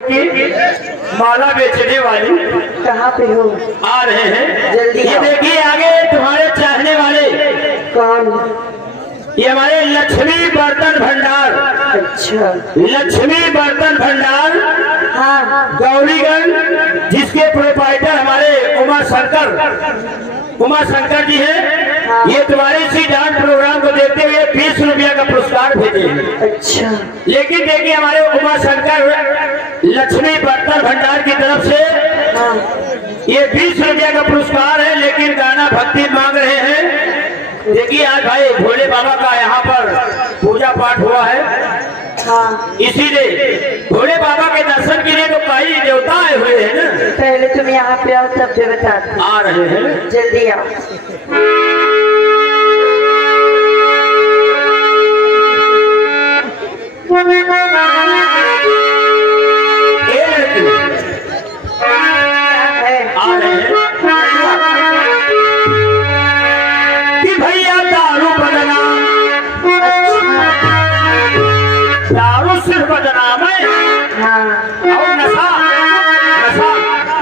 माला बेचने वाली कहाँ पे हो? आ रहे हैं, जल्दी ये आओ। देखिए आगे तुम्हारे चाहने वाले कौन? ये हमारे लक्ष्मी बर्तन भंडार। अच्छा, लक्ष्मी बर्तन भंडार हाँ गौरीगंज, जिसके प्रोपाइटर हमारे उमा शंकर जी हैं। ये तुम्हारे इसी डांस प्रोग्राम को देखते हुए 20 रुपया का पुरस्कार भेजे हैं। अच्छा, लेकिन देखिए हमारे उमा शंकर लक्ष्मी बर्तन भंडार की तरफ से हाँ ये 20 रुपया का पुरस्कार है, लेकिन गाना भक्ति मांग रहे हैं। देखिए आज भाई भोले बाबा का यहाँ पर पूजा पाठ हुआ है, हाँ। इसीलिए भोले बाबा के दर्शन के लिए तो कई देवता आए हुए हैं ना। पहले तुम यहाँ पे आओ तब भी बताते। आ रहे हैं, जल्दी आओ। ये लड़की आ रहे हैं कि भैया दारू बदनाम, दारू सिर्फ बदनाम है हाँ और नशा नशा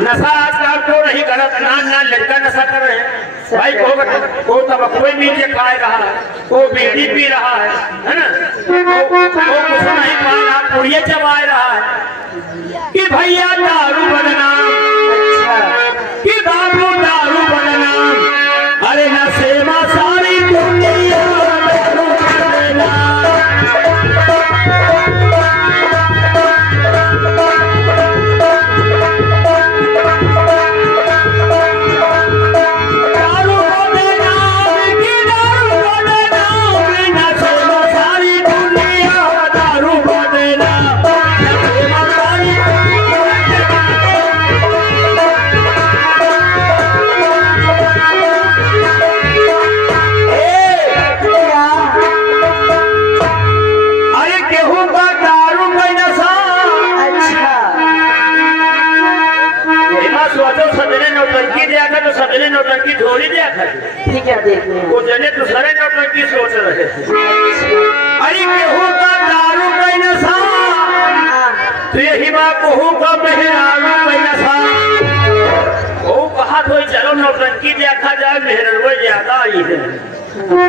नशा आजकल तो नहीं गलत, ना लड़का नशा कर रहे हैं भाई। को तबको नीचे खा रहा है, वो बीड़ी पी रहा है ना, वो कुछ नहीं खा रहा, पुड़िया चबा रहा है कि भैया दारू बदनाम, कि बाबू दारू बदनाम। अरे नशे में सारी दुनिया दारू बदनाम। तो सदने नौटंकी थोड़ी दिया था, ठीक है, देख लो। वो जने दूसरे नौटंकी सोच रहे थे। अरे केहू का दारू का नशा, तो यही बात कहू का मेहरारू का नशा। वो कहा तो चलो नौटंकी देखा जाए, मेहरवा ज्यादा आई है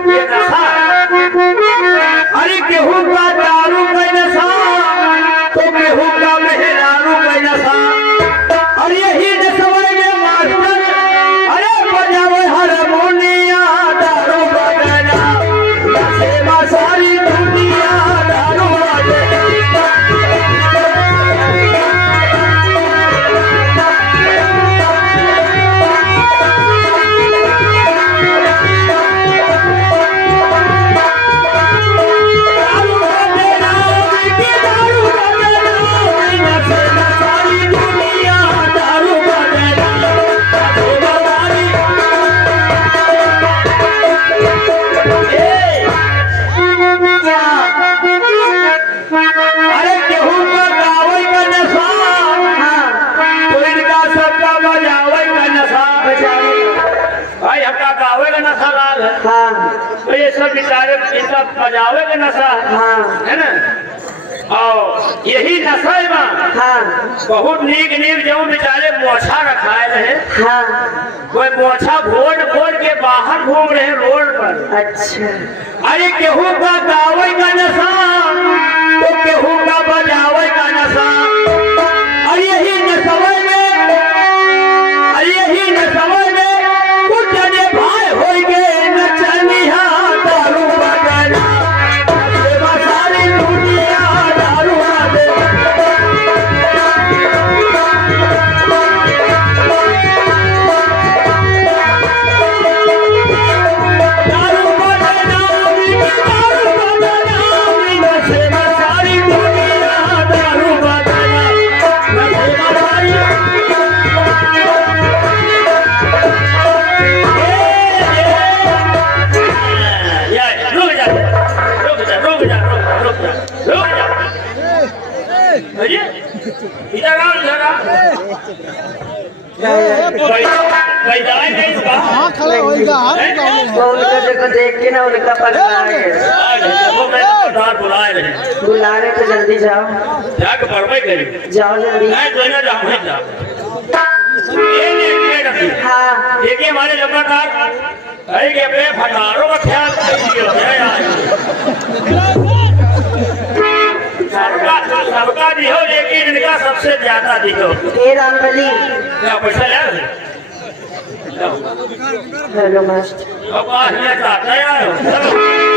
ये नशा। अरे केहू का दारू का नशा, तो केहू का मेहरारू का नशा। और यही नशा में मास्टर हारमोनिया दारू बदना, नशे में सारी दुनिया दारू बदना। हाँ, तो ये सब बेचारे इनका बजावे का नशा है ना। और यही नशा में हाँ बहुत नीक जो बेचारे मोछा रखाए रहे, हाँ। कोई मोछा भोड़ के बाहर घूम रहे रोड पर। अच्छा, अरे केहू का गावे का नशा, तो केहू का बजावे का नशा। और यही नशवे में, और यही नशवे में कुछ जने भाई हो गए नचनिया दारू बदना, सारी दुनिया दारू बदना। दारू बदनाम, दारू बदनाम, नशे में सारी दुनिया दारू बदना, नशे में सारी। इधर आओ, इधर आओ। भाई जाए नहीं इसका हाँ खड़े हो जा वो उनका जगह देख के ना उनका पगला है देखो मैं सरदार बुलाए रहे बुला रहे तो जल्दी जाओ जाके पढ़वे करी जाओ जल्दी मैं जो ना जाऊँ नहीं जा ये नहीं हाँ देखिए हमारे जमादार अरे के अपने भंडारों का ख्याल कीजिए यार सबका दिहो लेकिन इनका सबसे ज्यादा दिहो हे रामबली क्या पैसा यार हेलो मास्टर अब आज मैं चाहता यार